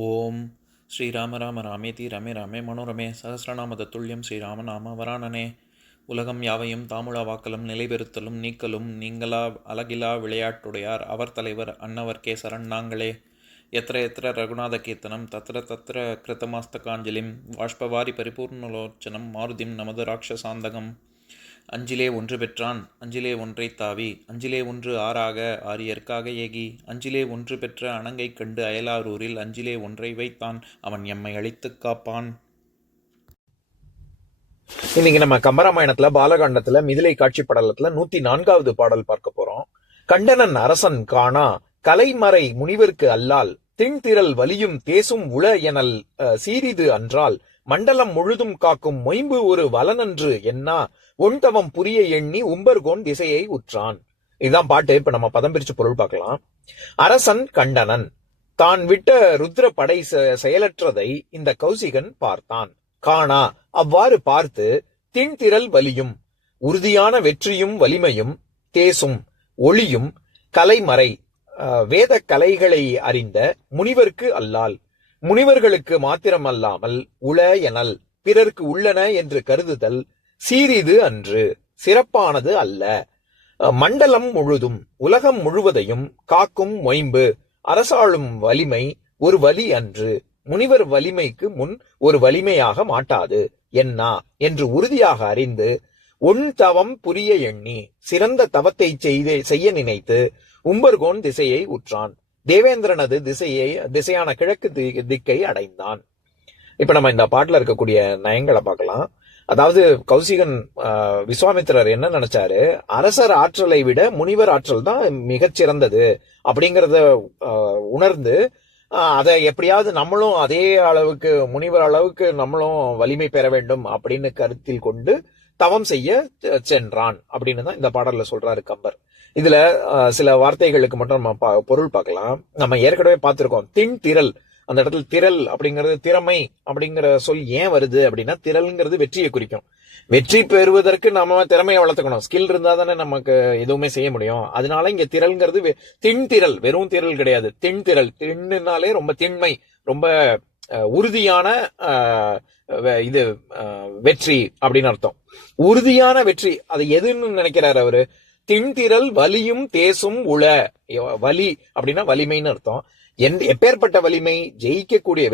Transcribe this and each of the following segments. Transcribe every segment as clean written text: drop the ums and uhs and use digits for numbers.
ஓம் ஸ்ரீராம ராம ராமேதி ரமே ராமே மனோரமே சகசிரநாம தத்துல்யம் ஸ்ரீராம நாம வராணனே. உலகம் யாவையும் தாமுழா வாக்கலும் நிலைபெறுத்தலும் நீக்கலும் நீங்களா அழகிலா விளையாட்டுடையார் அவர் தலைவர் அன்னவர் சரண் நாங்களே. எத்திர எத்திர ரகுநாத கீர்த்தனம் தத்திர தத்திர கிருத்தமாஸ்தகாஞ்சலிம் வாஷ்பவாரி பரிபூர்ணலோச்சனம் மாருதிம் நமது ராட்சசாந்தகம். அஞ்சிலே ஒன்று பெற்றான் அஞ்சிலே ஒன்றை தாவி அஞ்சிலே ஒன்று ஆறாக ஆரியர்க்காக ஏகி அஞ்சிலே ஒன்று பெற்ற அணங்கை கண்டு அயலாரூரில் அஞ்சிலே ஒன்றை வைத்தான் அவன் எம்மை அழித்துக் காப்பான். இன்னைக்கு நம்ம கம்பராமாயணத்துல பாலகாண்டத்துல மிதிலை காட்சி படலத்துல 104வது பாடல் பார்க்க போறோம். கண்டனன் அரசன் காணா கலைமறை முனிவர்க்கு அல்லால் திண்திரல் வலியும் தேசும் உள எனல் சீரிது அன்றால் மண்டலம் முழுதும் காக்கும் மொயம்பு ஒரு வலனன்று என்னா ஒன்தவம் புரிய எண்ணி உம்பர்கோன் திசையை உற்றான். இதுதான் பாட்டு. இப்ப நம்ம பதம் பிரிச்சு பொருள் பார்க்கலாம். அரசன் கண்டனன் தான் விட்ட ருத்ர படை செயலற்றதை இந்த கௌசிகன் பார்த்தான். காணா அவ்வாறு பார்த்து திண்திரல் வலியும் உறுதியான வெற்றியும் வலிமையும் தேசும் ஒளியும் கலைமறை வேத கலைகளை அறிந்த முனிவர்க்கு அல்லால் முனிவர்களுக்கு மாத்திரம் அல்லாமல் உள எனல் பிறர்க்கு உள்ளன என்று கருதுதல் சீரிது அன்று சிறப்பானது அல்ல. மண்டலம் முழுதும் உலகம் முழுவதையும் காக்கும் மொயம்பு அரசாளும் வலிமை ஒரு வலி அன்று முனிவர் வலிமைக்கு முன் ஒரு வலிமையாக மாட்டாது என்னா என்று உறுதியாக அறிந்து உன் தவம் புரிய எண்ணி சிறந்த தவத்தை செய்ய நினைத்து உம்பர்கோன் திசையை உற்றான். தேவேந்திரனது திசையான கிழக்கு திக்கை அடைந்தான். இப்ப நம்ம இந்த பாட்டுல இருக்கக்கூடிய நயங்களை பார்க்கலாம். அதாவது கௌசிகன் விஸ்வாமித்திரர் என்ன நினைச்சாரு, அரசர் ஆற்றலை விட முனிவர் ஆற்றல் தான் மிகச்சிறந்தது அப்படிங்கறத உணர்ந்து அதை எப்படியாவது நம்மளும் அதே அளவுக்கு முனிவர் அளவுக்கு நம்மளும் வலிமை பெற வேண்டும் அப்படின்னு கருத்தில் கொண்டு தவம் செய்ய சென்றான் அப்படின்னு தான் இந்த பாடல்ல சொல்றாரு கம்பர். இதுல சில வார்த்தைகளுக்கு மட்டும் நம்ம பொருள் பார்க்கலாம். நம்ம ஏற்கனவே பார்த்திருக்கோம் திண்திரல். அந்த இடத்துல திரள் அப்படிங்கிறது திறமை அப்படிங்கிற சொல் ஏன் வருது அப்படின்னா திரள்ங்கிறது வெற்றியை குறிக்கும். வெற்றி பெறுவதற்கு நம்ம திறமையை வளர்த்துக்கணும். ஸ்கில் இருந்தா தானே நமக்கு எதுவுமே செய்ய முடியும். அதனால இங்க திரள்ங்கிறது திண்திரல், வெறும் திரள் கிடையாது, திண்திரல். திண்ணுனாலே ரொம்ப திண்மை, ரொம்ப உறுதியான இது வெற்றி அப்படின்னு அர்த்தம். உறுதியான வெற்றி அது எதுன்னு நினைக்கிறாரு அவரு. திண்திரல் வலியும் தேசும் உள. வலி அப்படின்னா வலிமைன்னு அர்த்தம். எப்பேற்பட்ட வலிமை? ஜெயிக்கக்கூடிய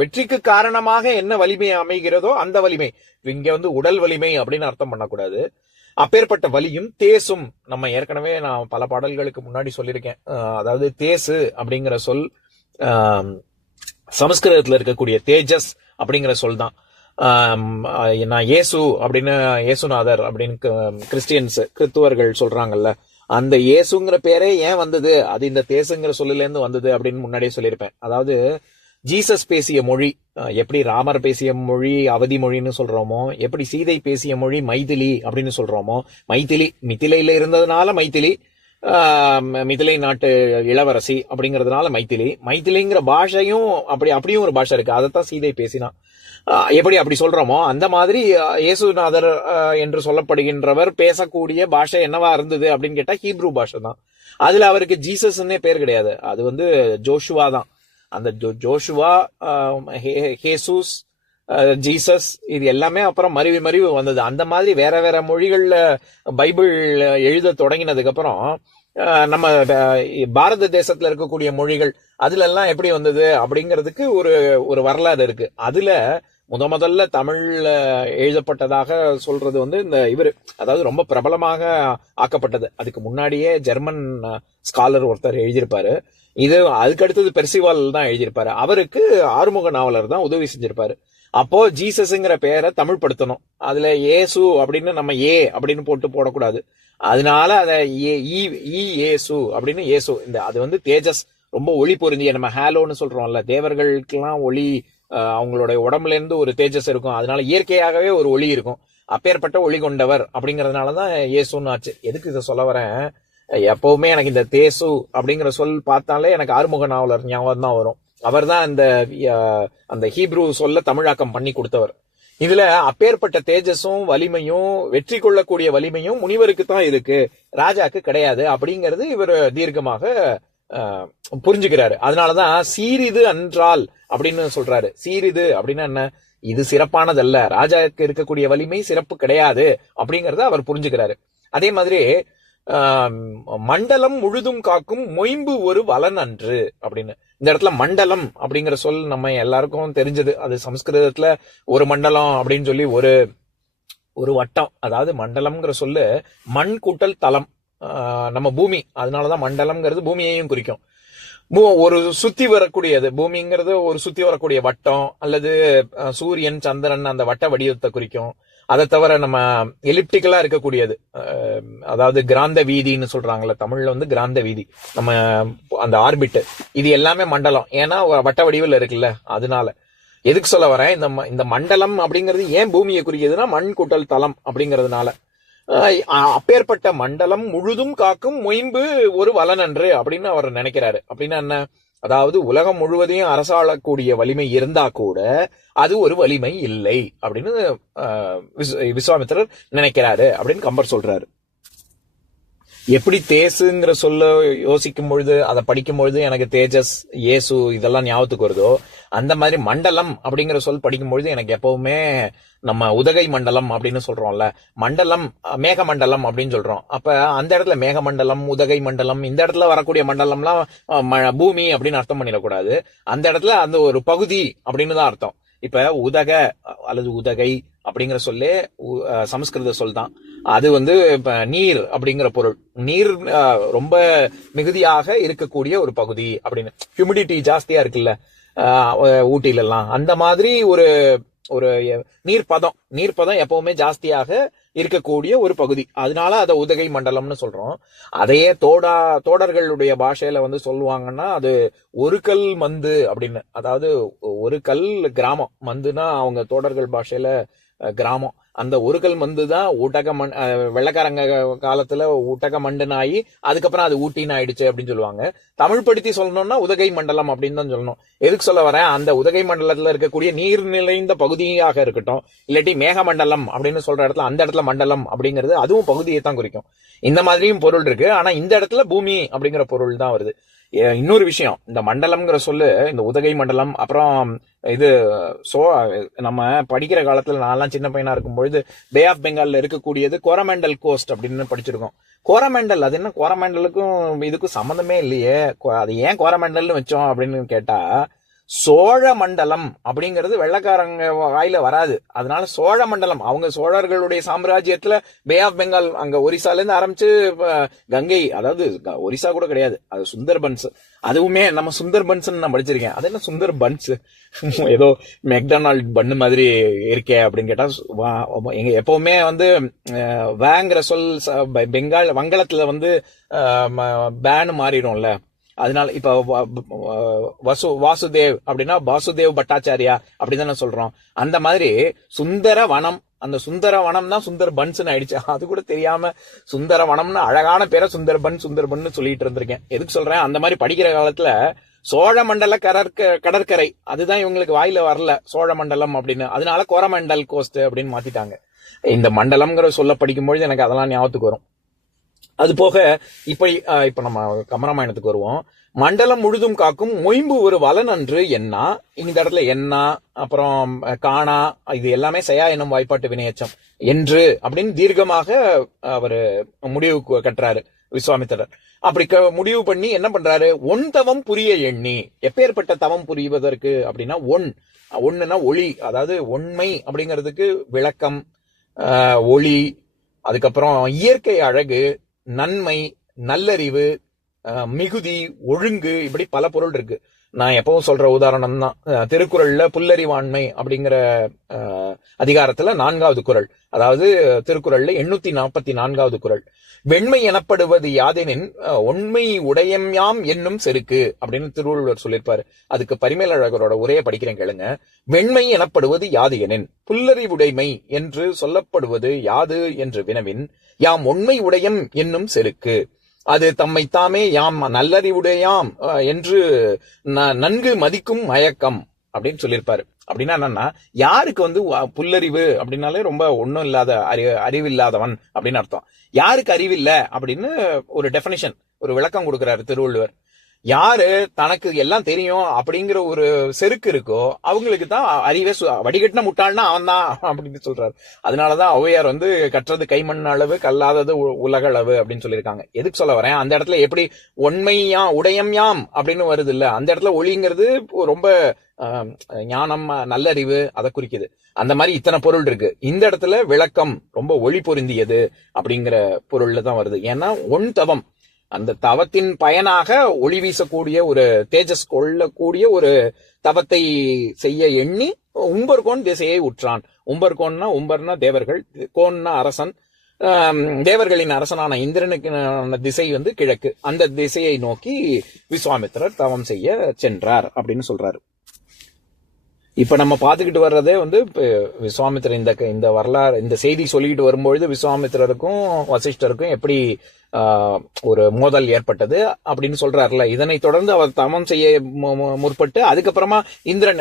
வெற்றிக்கு காரணமாக என்ன வலிமை அமைகிறதோ அந்த வலிமை. இங்க உடல் வலிமை அப்படின்னு அர்த்தம் பண்ணக்கூடாது. அப்பேற்பட்ட வலியும் தேசும். நம்ம ஏற்கனவே நான் பல பாடல்களுக்கு முன்னாடி சொல்லியிருக்கேன். அதாவது தேசு அப்படிங்கிற சொல் சமஸ்கிருதத்துல இருக்கக்கூடிய தேஜஸ் அப்படிங்கிற சொல் தான். நான் இயேசு அப்படின்னு இயேசுநாதர் அப்படின்னு கிறிஸ்துவர்கள் சொல்றாங்கல்ல, அந்த இயேசுங்கிற பேரே ஏன் வந்தது, அது இந்த தேசுங்கிற சொல்லுல இருந்து வந்தது அப்படின்னு முன்னாடியே சொல்லியிருப்பேன். அதாவது ஜீசஸ் பேசிய மொழி எப்படி ராமர் பேசிய மொழி அவதி மொழின்னு சொல்றோமோ, எப்படி சீதை பேசிய மொழி மைதிலி அப்படின்னு சொல்றோமோ, மிதிலையில இருந்ததுனால மைதிலி, மிதிலை நாட்டு இளவரசி அப்படிங்கறதுனால மைதிலிங்கிற பாஷையும் அப்படியும் ஒரு பாஷை இருக்கு. அதைத்தான் சீதை பேசினா. எப்படி அப்படி சொல்றோமோ அந்த மாதிரி இயேசுநாதர் என்று சொல்லப்படுகின்றவர் பேசக்கூடிய பாஷை என்னவா இருந்தது அப்படின்னு கேட்டா ஹீப்ரூ பாஷை தான். அதுல அவருக்கு ஜீசஸ்ன்னே பேர் கிடையாது. அது ஜோஷுவா தான். அந்த ஜோஷுவா, ஹேசூஸ், ஜீசஸ் இது எல்லாமே அப்புறம் மருவி வந்தது. அந்த மாதிரி வேற வேற மொழிகள்ல பைபிள் எழுத தொடங்கினதுக்கு அப்புறம் நம்ம பாரத தேசத்துல இருக்கக்கூடிய மொழிகள் அதுல எல்லாம் எப்படி வந்தது அப்படிங்கிறதுக்கு ஒரு வரலாறு இருக்கு. அதுல முதல்ல தமிழ்ல எழுதப்பட்டதாக சொல்றது இந்த அதாவது ரொம்ப பிரபலமாக ஆக்கப்பட்டது. அதுக்கு முன்னாடியே ஜெர்மன் ஸ்காலர் ஒருத்தர் எழுதியிருப்பாரு. அதுக்கு அடுத்தது பெர்சிவால் தான் எழுதியிருப்பாரு. அவருக்கு ஆறுமுக நாவலர் தான் உதவி செஞ்சிருப்பாரு. அப்போ ஜீசஸ்ங்கிற பேரை தமிழ் படுத்தணும். அதுல ஏசு அப்படின்னு நம்ம அப்படின்னு போடக்கூடாது. அதனால அத ஏசு அப்படின்னு ஏசு. அது தேஜஸ், ரொம்ப ஒளி பொருந்திய. நம்ம ஹேலோன்னு சொல்றோம்ல, தேவர்களுக்கெல்லாம் ஒளி அவங்களுடைய உடம்புல இருந்து ஒரு தேஜஸ் இருக்கும். அதனால இயற்கையாகவே ஒரு ஒளி இருக்கும். அப்பேற்பட்ட ஒளி கொண்டவர் அப்படிங்கறதுனாலதான் இயேசுன்னு ஆச்சு. எதுக்கு இதை சொல்ல வரேன், எப்பவுமே எனக்கு இந்த தேசு அப்படிங்கிற சொல் பார்த்தாலே எனக்கு ஆறுமுக நாவலர் ஞாபகம் தான் வரும். அவர் தான் அந்த ஹீப்ரூ சொல்ல தமிழாக்கம் பண்ணி கொடுத்தவர். இதுல அப்பேற்பட்ட தேஜஸும் வலிமையும் வெற்றி கொள்ளக்கூடிய வலிமையும் முனிவருக்கு தான் இருக்கு, ராஜாக்கு கிடையாது அப்படிங்கிறது இவர் தீர்க்கமாக புரிஞ்சுக்கிறாரு. அதனாலதான் சீரிது அன்றால் அப்படின்னு சொல்றாரு. சீரிது அப்படின்னா என்ன? இது சிறப்பானதல்ல, ராஜாவுக்கு இருக்கக்கூடிய வலிமை சிறப்பு கிடையாது அப்படிங்கறத அவர் புரிஞ்சுக்கிறாரு. அதே மாதிரி மண்டலம் முழுதும் காக்கும் மொயம்பு ஒரு வலன் அன்று அப்படின்னு. இந்த இடத்துல மண்டலம் அப்படிங்கிற சொல் நம்ம எல்லாருக்கும் தெரிஞ்சது. அது சமஸ்கிருதத்துல ஒரு மண்டலம் அப்படின்னு சொல்லி ஒரு வட்டம், அதாவது மண்டலம்ங்கிற சொல்லு மண் கூட்டல் தலம், நம்ம பூமி, அதனாலதான் மண்டலம்ங்கிறது பூமியையும் குறிக்கும். ஒரு சுத்தி வரக்கூடியது, பூமிங்கிறது ஒரு சுத்தி வரக்கூடிய வட்டம், அல்லது சூரியன் சந்திரன் அந்த வட்ட வடிவத்தை குறிக்கும். அதை தவிர நம்ம எலிப்டிக்கலா இருக்கக்கூடியது, அதாவது கிராந்த வீதின்னு சொல்றாங்கல்ல தமிழ்ல, கிராந்த வீதி, நம்ம அந்த ஆர்பிட், இது எல்லாமே மண்டலம். ஏன்னா வட்ட வடிவில் இருக்குல்ல. அதனால எதுக்கு சொல்ல வரேன், இந்த மண்டலம் அப்படிங்கிறது ஏன் பூமியை குறிக்குதுன்னா மண் கூட்டல் தலம் அப்படிங்கிறதுனால. அப்பேற்பட்ட மண்டலம் முழுதும் காக்கும் மொயம்பு ஒரு வலனன்று அப்படின்னு அவர் நினைக்கிறாரு. அப்படின்னா என்ன? அதாவது உலகம் முழுவதையும் அரசாளக்கூடிய வலிமை இருந்தா கூட அது ஒரு வலிமை இல்லை அப்படின்னு விஸ்வாமித்திரர் நினைக்கிறாரு அப்படின்னு கம்பர் சொல்றாரு. எப்படி தேசுங்கிற சொல்ல யோசிக்கும் பொழுது, அதை படிக்கும் பொழுது எனக்கு தேஜஸ், இயேசு இதெல்லாம் ஞாபகத்துக்கு வருதோ, அந்த மாதிரி மண்டலம் அப்படிங்கிற சொல் படிக்கும் பொழுது எனக்கு எப்பவுமே நம்ம உதகை மண்டலம் அப்படின்னு சொல்றோம்ல, மண்டலம் மேக மண்டலம் அப்படின்னு சொல்றோம். அப்ப அந்த இடத்துல மேக மண்டலம், உதகை மண்டலம், இந்த இடத்துல வரக்கூடிய மண்டலம்லாம் பூமி அப்படின்னு அர்த்தம் பண்ணிடக்கூடாது. அந்த இடத்துல அந்த ஒரு பகுதி அப்படின்னு தான் அர்த்தம். இப்ப உதக அல்லது உதகை அப்படிங்கிற சொல்லே சமஸ்கிருத சொல் தான். அது இப்ப நீர் அப்படிங்கிற பொருள். நீர் ரொம்ப மிகுதியாக இருக்கக்கூடிய ஒரு பகுதி அப்படின்னு. ஹியூமிடிட்டி ஜாஸ்தியா இருக்குல்ல ஊட்டில எல்லாம், அந்த மாதிரி ஒரு நீர்ப்பதம் எப்பவுமே ஜாஸ்தியாக இருக்கக்கூடிய ஒரு பகுதி. அதனால அதை உதகை மண்டலம்னு சொல்றோம். அதையே தோடர்களுடைய பாஷையில சொல்லுவாங்கன்னா அது ஒரு கல் மந்து அப்படின்னு. அதாவது ஒரு கல் கிராமம், மந்துனா அவங்க தோடர்கள் பாஷையில கிராமம். அந்த ஒரு கல் மந்து தான் ஊட்டக வெள்ளக்காரங்க காலத்துல ஊட்டக மண்டுனாயி அதுக்கப்புறம் அது ஊட்டின்னு ஆயிடுச்சு அப்படின்னு சொல்லுவாங்க. தமிழ் படுத்தி சொல்லணும்னா உதகை மண்டலம் அப்படின்னு தான் சொல்லணும். எதுக்கு சொல்ல வரேன், அந்த உதகை மண்டலத்துல இருக்கக்கூடிய நீர் நிறைந்த பகுதியாக இருக்கட்டும், இல்லாட்டி மேக மண்டலம் அப்படின்னு சொல்ற இடத்துல அந்த இடத்துல மண்டலம் அப்படிங்கிறது அதுவும் பகுதியை தான் குறிக்கும். இந்த மாதிரியும் பொருள் இருக்கு. ஆனா இந்த இடத்துல பூமி அப்படிங்கிற பொருள் தான் வருது. இன்னொரு விஷயம், இந்த மண்டலம்ங்கிற சொல்லு, இந்த உதகை மண்டலம், அப்புறம் இது நம்ம படிக்கிற காலத்துல நான்லாம் சின்ன பையனா இருக்கும் பொழுது பே ஆஃப் பெங்கால்ல இருக்கக்கூடியது கோரமண்டல் கோஸ்ட் அப்படின்னு படிச்சிருக்கோம். கோரமண்டல், அது என்ன கோரமண்டலுக்கும் இதுக்கும் சம்மந்தமே இல்லையே, அது ஏன் கோரமண்டல்னு வச்சோம் அப்படின்னு கேட்டா, சோழ மண்டலம் அப்படிங்கிறது வெள்ளக்காரங்க வாயில வராது. அதனால சோழ மண்டலம், அவங்க சோழர்களுடைய சாம்ராஜ்யத்துல பே ஆஃப் பெங்கால், அங்க ஒரிசால இருந்து ஆரம்பிச்சு கங்கை, அதாவது ஒரிசா கூட கிடையாது, அது சுந்தர்பன்ஸ். அதுவுமே நம்ம சுந்தர்பன்ஸ் நான் படிச்சிருக்கேன். அது என்ன சுந்தர்பன்ஸ், ஏதோ மெக்டானல்ட் பண்ணு மாதிரி இருக்கே அப்படின்னு கேட்டா, எங்க எப்பவுமே வேங்கிற சொல் வங்காளத்துல பேனு மாறிடும்ல. அதனால இப்ப வாசுதேவ் அப்படின்னா வாசுதேவ் பட்டாச்சாரியா அப்படிதானே சொல்றோம். அந்த மாதிரி சுந்தர வனம், அந்த சுந்தர வனம் தான் சுந்தர் பன்ஸ்ன்னு ஆயிடுச்சு. அது கூட தெரியாம சுந்தர வனம்னு அழகான பேரை சுந்தர்பன் சொல்லிட்டு இருந்திருக்கேன். எதுக்கு சொல்றேன், அந்த மாதிரி படிக்கிற காலத்துல சோழ மண்டல கடற்கரை அதுதான் இவங்களுக்கு வாயில வரல, சோழ மண்டலம் அப்படின்னு. அதனால கோரமண்டல் கோஸ்ட் அப்படின்னு மாத்திட்டாங்க. இந்த மண்டலம்ங்கிற சொல்ல படிக்கும்பொழுது எனக்கு அதெல்லாம் ஞாபகத்துக்கு வரும். அது போக இப்ப நம்ம கம்பராமாயணத்துக்கு வருவோம். மண்டலம் முழுதும் காக்கும் மொயம்பு ஒரு வலன் அன்று என்னா, இந்த இடத்துல என்னா அப்புறம் காணா, இது எல்லாமே செயா என்னும் வாய்ப்பாட்டு வினையச்சம். என்று அப்படின்னு தீர்க்கமாக அவரு முடிவு கட்டுறாரு விஸ்வாமித்திரர். அப்படி முடிவு பண்ணி என்ன பண்றாரு, ஒன் தவம் புரிய எண்ணி. எப்பேற்பட்ட தவம் புரிவதற்கு அப்படின்னா, ஒண்ணுன்னா ஒளி, அதாவது உண்மை அப்படிங்கிறதுக்கு விளக்கம், ஒளி, அதுக்கப்புறம் இயற்கை அழகு, நன்மை, நல்லறிவு, மிகுதி, ஒழுங்கு, இப்படி பல பொருள் இருக்கு. நான் எப்பவும் சொல்ற உதாரணம் தான் திருக்குறள்ல புல்லறிவாண்மை அப்படிங்கிற அதிகாரத்துல 4வது குறள், அதாவது திருக்குறள்ல 844வது குறள். வெண்மை எனப்படுவது யாதெனின் உண்மை உடையம்யாம் என்னும் செருக்கு அப்படின்னு திருவள்ளுவர் சொல்லியிருப்பாரு. அதுக்கு பரிமேலழகரோட உரையை படிக்கிறேன் கேளுங்க. வெண்மை எனப்படுவது யாது எனின் புல்லறிவுடைமை என்று சொல்லப்படுவது யாது என்று வினவின் யாம் உண்மை உடையம் என்னும் செருக்கு. அது தம்மை தாமே யாம் நல்லறிவுடையாம் என்று நன்கு மதிக்கும் மயக்கம் அப்படின்னு சொல்லியிருப்பாரு. அப்படின்னா என்னன்னா, யாருக்கு புல்லறிவு அப்படின்னாலே ரொம்ப ஒன்னும் இல்லாத அறிவில்லாதவன் அப்படின்னு அர்த்தம். யாருக்கு அறிவில்லை அப்படின்னு ஒரு டெபினிஷன், ஒரு விளக்கம் கொடுக்கிறாரு திருவள்ளுவர். யாரு தனக்கு எல்லாம் தெரியும் அப்படிங்கிற ஒரு செருக்கு இருக்கோ அவங்களுக்கு தான் அறிவே வடிகட்டின முட்டாள்னா அவன் தான் அப்படின்னு சொல்றாரு. அதனாலதான் ஔவையார் வந்து கற்றது கைமண் அளவு கல்லாதது உலக அளவு அப்படின்னு சொல்லியிருக்காங்க. எதுக்கு சொல்ல வரேன், அந்த இடத்துல எப்படி ஒன்மையா உடையம் யாம் அப்படின்னு வருது இல்ல, அந்த இடத்துல ஒளிங்கிறது ரொம்ப ஞானம் நல்லறிவு அதை குறிக்குது. அந்த மாதிரி இத்தனை பொருள் இருக்கு. இந்த இடத்துல விளக்கம் ரொம்ப ஒளி பொருந்தியது அப்படிங்கிற பொருள்ல தான் வருது. ஏன்னா ஒன் தவம், அந்த தவத்தின் பயனாக ஒளி வீசக்கூடிய ஒரு தேஜஸ் கொள்ளக்கூடிய ஒரு தவத்தை செய்ய எண்ணி உம்பர்கோன் திசையை உற்றான். உம்பர்கோன்னா உம்பர்னா தேவர்கள், கோன்னா அரசன், தேவர்களின் அரசனான இந்திரனுக்கு திசை வந்து கிழக்கு. அந்த திசையை நோக்கி விஸ்வாமித்திரர் தவம் செய்ய சென்றார் அப்படின்னு சொல்றாரு. இப்ப நம்ம பாத்துக்கிட்டு வர்றதே வந்து விஸ்வாமித்திரர் இந்த வரலாறு, இந்த செய்தி சொல்லிட்டு வரும்பொழுது விஸ்வாமித்திரருக்கும் வசிஷ்டருக்கும் எப்படி ஒரு மோதல் ஏற்பட்டது அப்படின்னு சொல்றாருல. இதனை தொடர்ந்து அவர் தமம் செய்ய முற்பட்டு அதுக்கப்புறமா இந்திரன்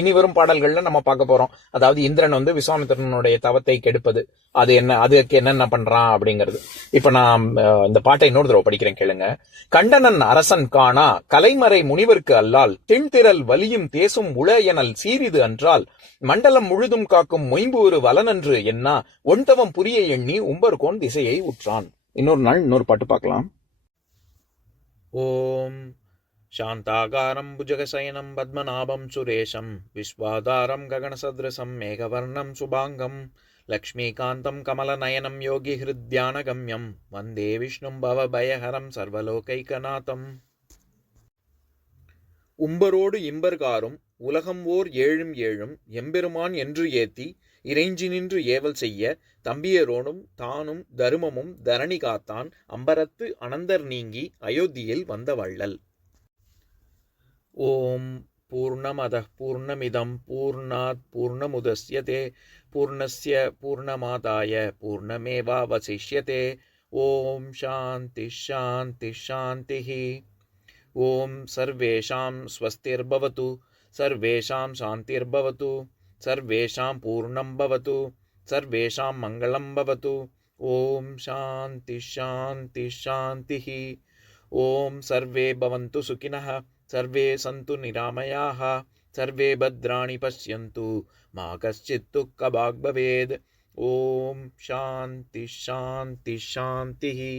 இனி வரும் பாடல்கள்ல நம்ம பார்க்க போறோம். அதாவது இந்திரன் வந்து விஸ்வாமித்திரனுடைய தவத்தை கெடுப்பது, அது என்ன, அதுக்கு என்னென்ன பண்றான் அப்படிங்கிறது. இப்ப நான் இந்த பாட்டை இன்னொரு தடவை படிக்கிறேன், கேளுங்க. கண்டனன் அரசன் காணா கலைமறை முனிவர்க்கு அல்லால் தென்திரல் வலியும் தேசும் உள எனல் சீரிது அன்றால் மண்டலம் முழுதும் காக்கும் மொயம்பு ஒரு வலனன்று என்னா ஒன்தவம் புரிய எண்ணி உம்பர்கோன் திசையை உற்றான். இன்னொரு நாள் இன்னொரு பாட்டு பார்க்கலாம். ஓம் சாந்தாகாரம் புஜகசயனம் பத்மநாபம் சுரேஷம் விஸ்வாதாரம் ககனசத்ருசம் மேகவர்ணம் சுபாங்கம் லக்ஷ்மீகாந்தம் கமலநயனம் யோகி ஹிருத்யானகம்யம் வந்தே விஷ்ணும் பவபயஹரம் சர்வலோகைகநாதம். உம்பரோடு இம்பர்காரும் உலகம் ஓர் ஏழும் ஏழும் எம்பெருமான் என்று ஏத்தி இறைஞ்சி நின்று ஏவல் செய்ய தம்பியரோடும் தானும் தருமமும் தரணி காத்தான் அம்பரத்து அனந்தர் நீங்கி அயோத்தியில் வந்த வள்ளல். ஓம் பூர்ணமத பூர்ணமிதம் பூர்ணாத் பூர்ணமுதஸ்யதே பூர்ணஸ்ய பூர்ணமாதாய பூர்ணமேவாவசிஷ்யதே. ஓம் சாந்தி சாந்தி சாந்திஹி. ஓம் சர்வேஷாம் ஸ்வஸ்திர்பவது சர்வேஷாம் சாந்திர்பவது சர்வேஷாம் பூர்ணம் பவது சர்வேஷாம் மங்களம் பவது. ஓம் சாந்தி சாந்தி சாந்திஹி. ஓம் சர்வே பவந்து சுகினஹ சர்வே சந்து நிராமயாஹ சர்வே பத்ராணி பஷ்யந்து மா கஷ்சித் துக்கபாக் பவேத். ஓம் சாந்தி சாந்தி சாந்திஹி.